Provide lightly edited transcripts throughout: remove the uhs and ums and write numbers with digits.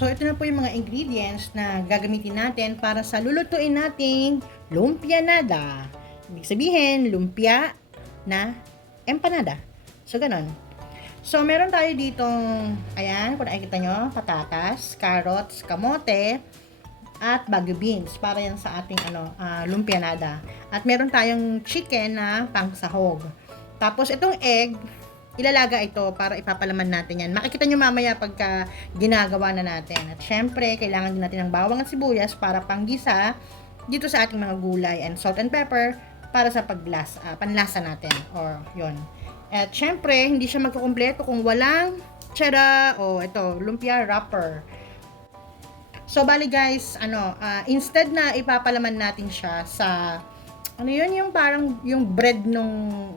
So, ito na po yung mga ingredients na gagamitin natin para sa lulutuin nating lumpia nada. Ibig sabihin, lumpia na empanada. So, ganun. So, meron tayo ditong, ayan, kung nakikita nyo, patatas, carrots, kamote, at bagu beans para yan sa ating lumpia nada. At meron tayong chicken na pangsahog. Tapos, itong egg, ilalaga ito para ipapalaman natin yan. Makikita nyo mamaya pagka ginagawa na natin. At syempre, kailangan din natin ng bawang at sibuyas para panggisa dito sa ating mga gulay, and salt and pepper para sa panlasa natin. Or, yun. At syempre, hindi siya magkukumpleto kung walang cheddar o ito, lumpia wrapper. So, bali guys, instead na ipapalaman natin siya sa, yung parang, yung bread nung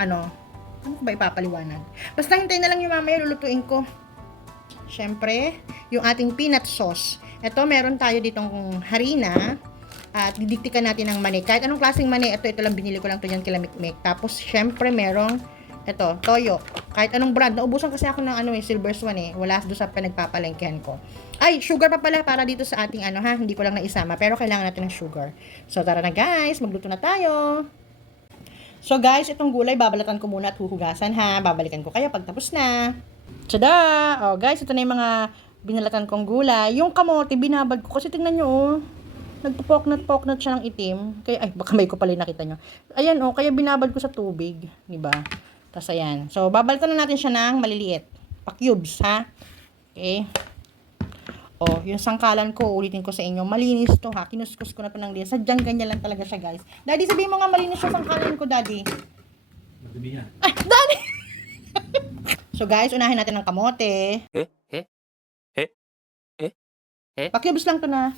ano ko ba ipapaliwanag? Basta hintayin na lang yung mamaya lulutuin ko. Syempre, yung ating peanut sauce. Ito, meron tayo ditong harina. At didiktikan natin ng mani. Kahit anong klaseng mani, ito lang binili ko lang to yan kila Mikmik. Tapos, syempre, merong ito, toyo. Kahit anong brand. Naubusan kasi ako ng Silver Swan eh. Wala doon sa pinagpapalengkehan ko. Ay, sugar pa pala para dito sa ating hindi ko lang naisama. Pero kailangan natin ng sugar. So, tara na guys, magluto na tayo. So guys, itong gulay, babalatan ko muna at huhugasan ha. Babalikan ko kayo pag tapos na. Tada! Oh guys, ito na yung mga binalatan kong gulay. Yung kamote, binabad ko kasi tingnan nyo oh. Nagpupoknat-poknat siya ng itim. Kaya, baka may ko pala nakita nyo. Ayan oh, kaya binabad ko sa tubig. Diba? Tapos ayan. So, babalatan na natin siya ng maliliit. Pa-cubes ha. Okay. Oh, yung sangkalan ko, ulitin ko sa inyo, malinis to ha. Kinuskus ko na to ng din. Sadyang ganyan lang talaga siya, guys. Daddy, sabihin mo nga malinis yung sangkalan ko, Daddy. Madumi yan. Ay, Daddy! So, guys, unahin natin ng kamote. Pa-cubes lang to na,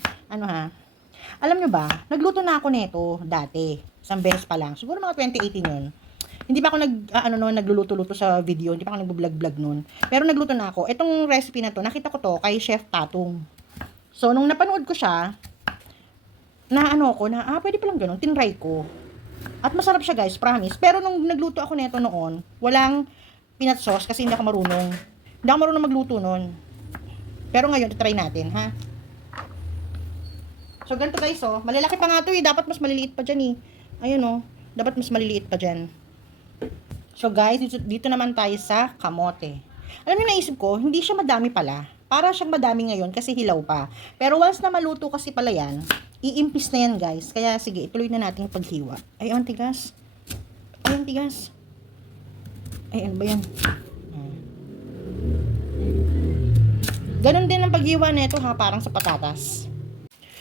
Alam nyo ba, nagluto na ako nito dati. Isang beses pa lang. Siguro mga 2018 yun. Hindi pa ako nagluluto-luto sa video, hindi pa ako nagbo-vlog-vlog noon. Pero nagluto na ako. Itong recipe na to, nakita ko to kay Chef Tatong. So, nung napanood ko siya, pwede palang ganun, tinry ko. At masarap siya guys, promise. Pero nung nagluto ako nito noon, walang peanut sauce kasi hindi ako marunong. Hindi ako marunong magluto noon. Pero ngayon, try natin, ha? So, ganito guys, oh. Malalaki pa nga to eh. Dapat mas maliliit pa dyan eh. Ayun oh. Dapat mas maliliit pa dyan. So guys, dito naman tayo sa kamote. Alam niyo, naisip ko, hindi siya madami pala. Para siyang madami ngayon kasi hilaw pa. Pero once na maluto kasi pala yan, iimpis na yan guys. Kaya sige, ituloy na natin paghiwa. Ay, ang tigas. Ay, ang tigas. Ay, ano ba yan? Ganon din ang paghiwa na ito ha, parang sa patatas.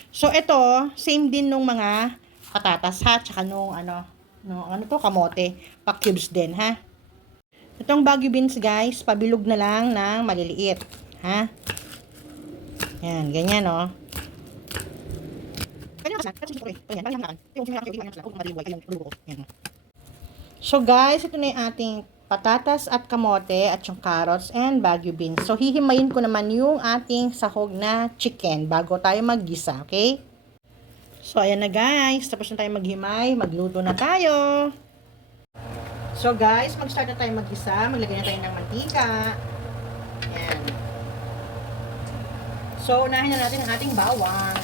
So ito, same din nung mga patatas ha, tsaka nung kamote, pa-cubes din, ha? Itong bagu beans, guys, pabilog na lang ng maliliit, ha? Yan, ganyan, oh. So, guys, ito na yung ating patatas at kamote at yung carrots and bagu beans. So, hihimayin ko naman yung ating sahog na chicken bago tayo maggisa, okay? So, ayan na guys. Tapos na tayo maghimay. Magluto na tayo. So, guys, mag-start na tayo mag-isa. Maglagay na tayo ng mantika. Ayan. So, unahin na natin ang ating bawang.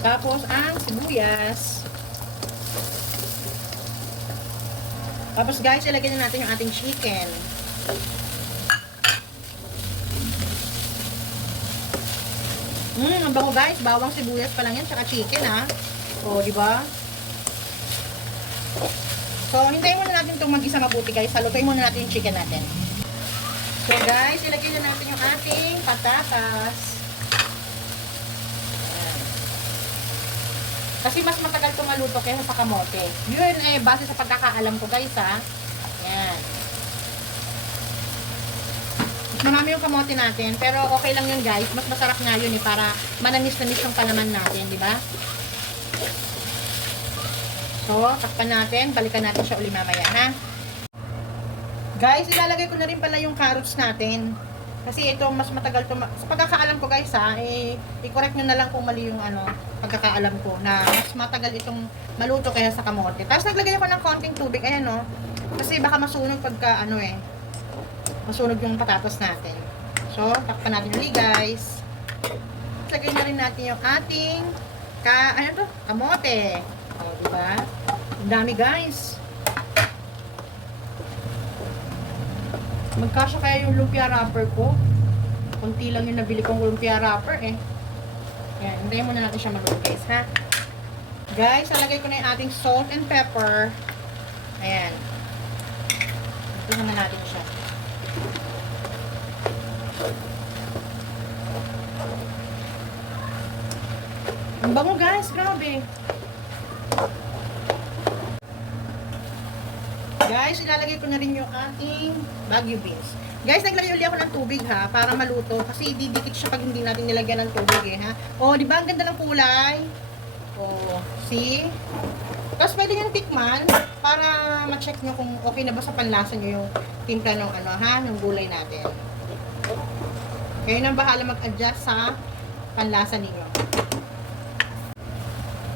Tapos, ang sibuyas. Tapos, guys, ilagay na natin yung ating chicken. Ang bango guys, bawang sibuyas pa lang yan, tsaka chicken ha. O, di ba? So, hintayin muna natin itong mag-isa mabuti guys. Halutuin muna natin yung chicken natin. So guys, ilagay na natin yung ating patatas. Ayan. Kasi mas matagal itong maluto kaysa sa kamote. Yun base sa pagkakaalam ko guys ha. Ayan. Marami yung kamote natin, pero okay lang yun guys. Mas masarap nga yun para mananis-nanis yung palaman natin, di ba? So, takpan natin. Balikan natin siya uli mamaya, ha? Guys, ilalagay ko na rin pala yung carrots natin. Kasi ito, mas matagal to. Sa pagkakaalam ko guys, i-correct nyo na lang kung mali yung pagkakaalam ko. Na mas matagal itong maluto kaya sa kamote. Tapos naglagay ako ng konting tubig. Ayan, no? Kasi baka masunog pagka, masunog yung patatas natin. So, takpan natin ulit guys. Lagay na rin natin yung ating kamote. O, diba? Ang dami guys. Magkasya kaya yung lumpia wrapper ko. Kunti lang yung nabili kong lumpia wrapper eh. Yan, hintayin muna natin siya maluto guys, ha? Guys, nalagay ko na yung ating salt and pepper. Ayan. Ituhan na natin siya. Ang bango guys, grabe. Guys, ilalagay ko na rin yung ating Baguio beans. Guys, naglagay ulit ako ng tubig ha, para maluto. Kasi didikit siya pag hindi natin nilagyan ng tubig eh ha. O, di ba ang ganda ng kulay? O, see? Tapos pwede nyo tikman para ma-check nyo kung okay na ba sa panlasa nyo yung timpla ng ng gulay natin. Kayo nang bahala mag-adjust sa panlasa ninyo.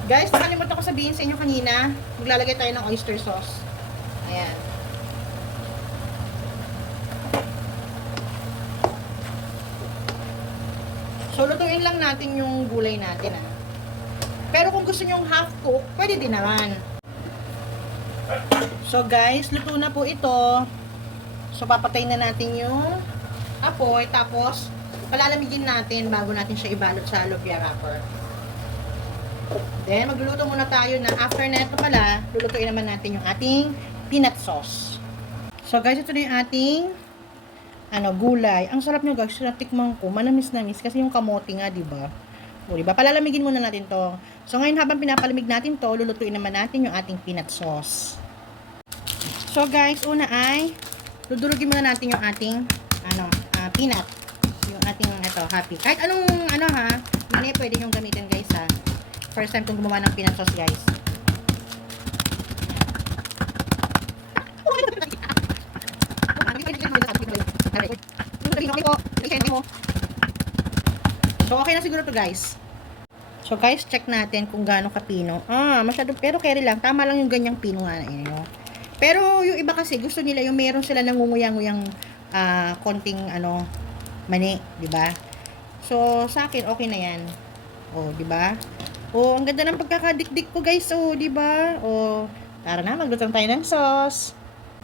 Guys, nakalimutan ko sabihin sa inyo kanina, maglalagay tayo ng oyster sauce. Ayan. So, lutuin lang natin yung gulay natin, ah. Pero kung gusto nyo half cook, pwede din naman. So, guys, luto na po ito. So, papatayin na natin yung apoy. Tapos, palalamigin natin bago natin siya ibalot sa lumpia wrapper. Then, magluluto muna tayo na after na ito pala, lulutuin naman natin yung ating peanut sauce. So, guys, ito na yung ating gulay. Ang sarap nyo guys, natikman ko, manamis-namis kasi yung kamote nga, diba? O, diba? Palalamigin muna natin to. So, ngayon habang pinapalamig natin to, lulutuin naman natin yung ating peanut sauce. So, guys, una ay dudurugin muna natin yung ating peanut. Yung ating happy. Kahit anong mani pwede yung gamitin guys ha. First time kong gumawa ng peanut sauce guys. So, okay na siguro to guys. So, guys, check natin kung gaano kapino. Masyado, pero carry lang. Tama lang yung ganyang pino nga na inyo. Pero, yung iba kasi, gusto nila yung meron sila nangunguyang-nguyang konting, mani. Diba? So, sa akin, okay na yan. O, diba? O, ang ganda ng pagkakadikdik ko, guys. O, diba? O, tara na, magluto tayo ng sauce.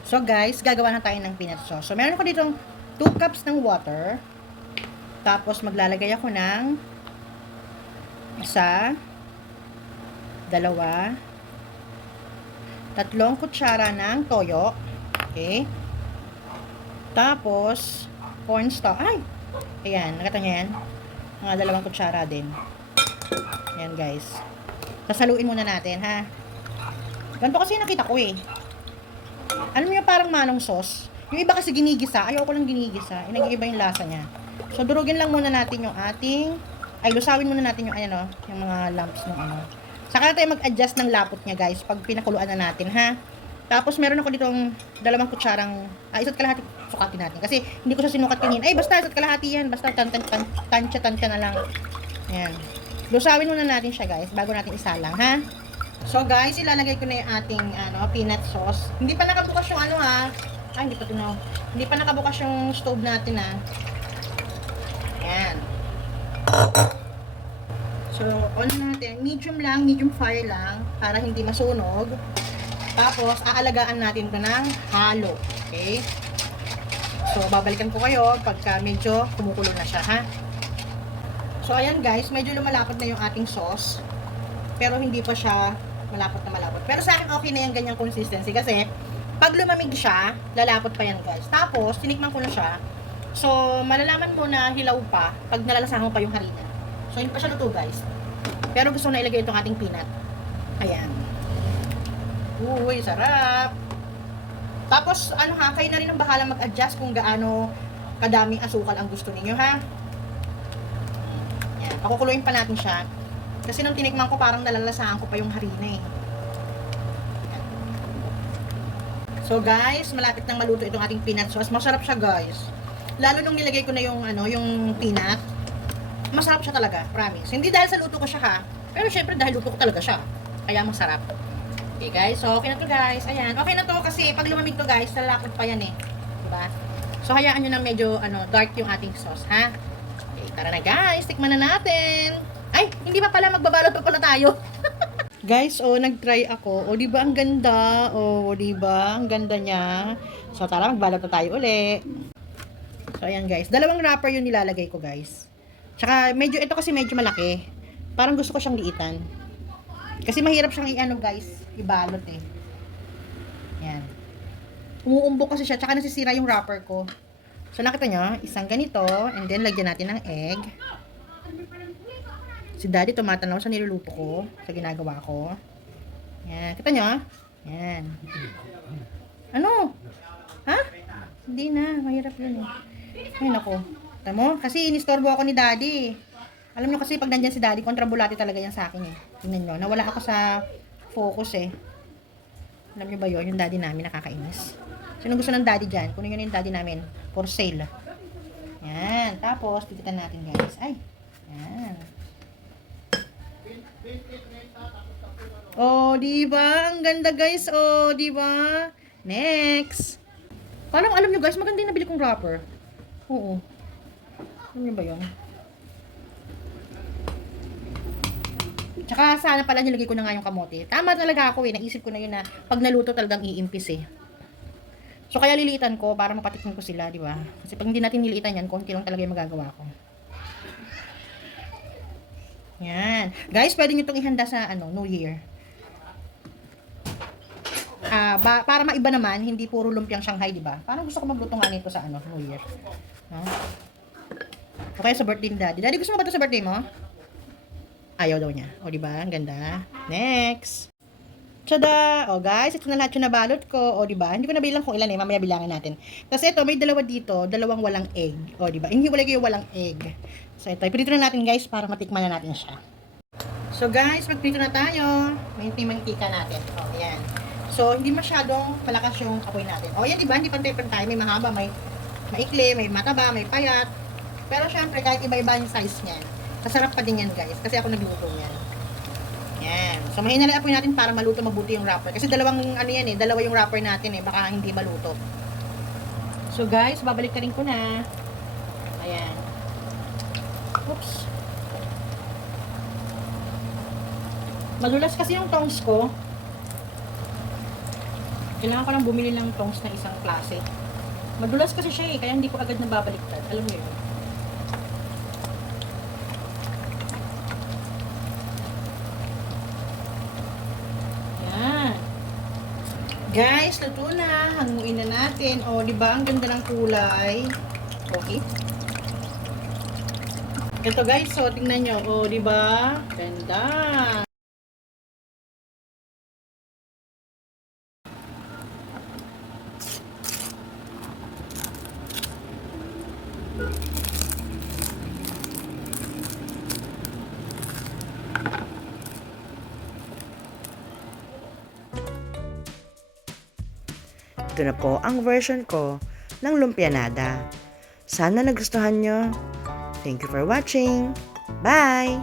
So, guys, gagawa na tayo ng peanut sauce. So, meron ko ditong 2 cups ng water. Tapos, maglalagay ako ng 1, 2, 3 kutsara ng toyo. Okay? Tapos, cornstarch. Ay! Ayan, nakita nyo yan? Mga 2 kutsara din. Ayan, guys. Sasaluin muna natin, ha? Ganito kasi nakita ko, eh. Alam niyo parang manong sauce. Yung iba kasi ginigisa. Ayoko lang ginigisa. Nag-iiba yung lasa niya. So, durugin lang muna natin yung ating lusawin muna natin yung yung mga lumps ng Saka tayo mag-adjust ng lapot niya, guys, pag pinakuluan na natin, ha. Tapos meron ako ditong 2 kutsarang isa't kalahati, sukatin natin kasi hindi ko siya sinukat kanina. Basta isa't kalahati yan, basta tansya na lang. Ayan. Lusawin muna natin siya, guys, bago natin isalang, ha. So, guys, ilalagay ko na yung ating peanut sauce. Hindi pa nakabukas yung hindi pa tunaw. Hindi pa nakabukas yung stove natin, ha. Ayan. So, on natin. Medium fire lang para hindi masunog. Tapos, aalagaan natin ito ng halo. Okay? So, babalikan ko kayo pagka medyo kumukulo na siya, ha? So, ayan guys, medyo lumalapot na yung ating sauce. Pero hindi pa siya malapot na malapot. Pero sa akin, okay na yung ganyang consistency kasi pag lumamig siya, lalapot pa yan guys. Tapos, tinikman ko na siya. So, malalaman mo na hilaw pa pag nalalasahan mo pa yung harina. So, hindi pa siya luto, guys. Pero gusto ko na ilagay itong ating peanut. Ayan. Uy, sarap! Tapos, kayo na rin ang bahala mag-adjust kung gaano kadaming asukal ang gusto ninyo, ha? Ayan. Pakukuluin pa natin siya. Kasi nung tinikman ko, parang nalalasahan ko pa yung harina, eh. So, guys, malapit nang maluto itong ating peanut sauce. Masarap siya, guys. Lalo nung nilagay ko na yung peanut, masarap siya talaga, promise. Hindi dahil sa luto ko siya ha, pero syempre dahil luto ko talaga siya. Kaya masarap. Okay guys, so okay na to guys. Ayan, okay na to kasi pag lumamig to guys, lalapot pa yan eh. Diba? So, hayaan nyo na medyo dark yung ating sauce, ha? Okay, tara na guys. Tikman na natin. Ay, hindi pa pala. Magbabalot pa pala tayo. Guys, nag-try ako. O, di ba ang ganda? O, di ba? Ang ganda niya. So, tara, magbalot na tayo uli. So, ayan guys. Dalawang wrapper yung nilalagay ko, guys. Tsaka, ito kasi medyo malaki. Parang gusto ko siyang liitan. Kasi mahirap siyang guys, ibalot eh. Ayan. Umuumbok kasi siya, tsaka nasisira yung wrapper ko. So, nakita nyo, isang ganito, and then lagyan natin ng egg. Si Daddy tumatanaw sa niluluto ko, sa ginagawa ko. Yan. Kita nyo? Yan. Ano? Ha? Hindi na. Mahirap yun eh. Ayun ako. Kita mo? Kasi inistorbo ako ni Daddy. Alam nyo kasi pag nandyan si Daddy, kontrabulati talaga yan sa akin eh. Tingnan nyo. Nawala ako sa focus eh. Alam nyo ba yun? Yung Daddy namin nakakainis. Sino gusto ng Daddy dyan? Kunin nyo na yung Daddy namin. For sale. Yan. Tapos, tipitan natin guys. Ay. Yan. Oh, di ba? Ang ganda guys. Oh, di ba? Next. Parang alam nyo guys, maganda yung nabili kong wrapper. Oo. Alam nyo ba yun? Tsaka sana pala nilagay ko na nga yung kamote. Tama talaga ako eh. Naisip ko na yun na pag naluto talagang iimpis eh. So kaya liliitan ko para mapatikman ko sila, di ba? Kasi pag hindi natin niliitan yan, konti lang talaga yung magagawa ko. Yan. Guys, pwede nyo itong ihanda sa New Year. Para maiba naman, hindi puro lumpiang Shanghai, di ba? Parang gusto ko magluto nga nito sa New Year. Ha? O kaya sa birthday ni Daddy. Daddy, gusto mo ba ito sa birthday mo? Ayaw daw niya. O, di ba? Ang ganda. Next. Tada! O, guys, ito na lahat yung nabalot ko. O, di ba? Hindi ko nabilang kung ilan eh. Mamaya bilangin natin. Kasi ito, may dalawa dito. Dalawang walang egg. O, di ba? Inihiwalay ko yung walang egg. So, ito. Ipinito na natin, guys, para matikman na natin siya. So, guys, magpinito na tayo. May mantika natin. O, ayan. So, hindi masyadong malakas yung apoy natin. O, yan, di ba? Hindi pantay-pantay. May mahaba, may maikli, may mataba, may payat. Pero, syempre, kahit iba-iba yung size niyan. Masarap pa din yan guys, kasi ako nagluto yan. Yan. So, mahina lang apoy natin para maluto mabuti yung wrapper. Kasi dalawa yung wrapper natin eh, baka hindi maluto. So guys, babalik ka rin ko na. Ayan. Oops. Madulas kasi yung tongs ko. Kailangan ko lang bumili ng tongs na isang klase. Madulas kasi siya eh, kaya hindi ko agad nababaliktad. Alam niyo yun. Guys, luto na. Hanguin na natin. O, di ba? Ang ganda ng kulay. Okay. Ito guys, so tingnan nyo. O, di ba? Ganda. Ito na po ang version ko ng lumpianada. Sana nagustuhan nyo. Thank you for watching. Bye!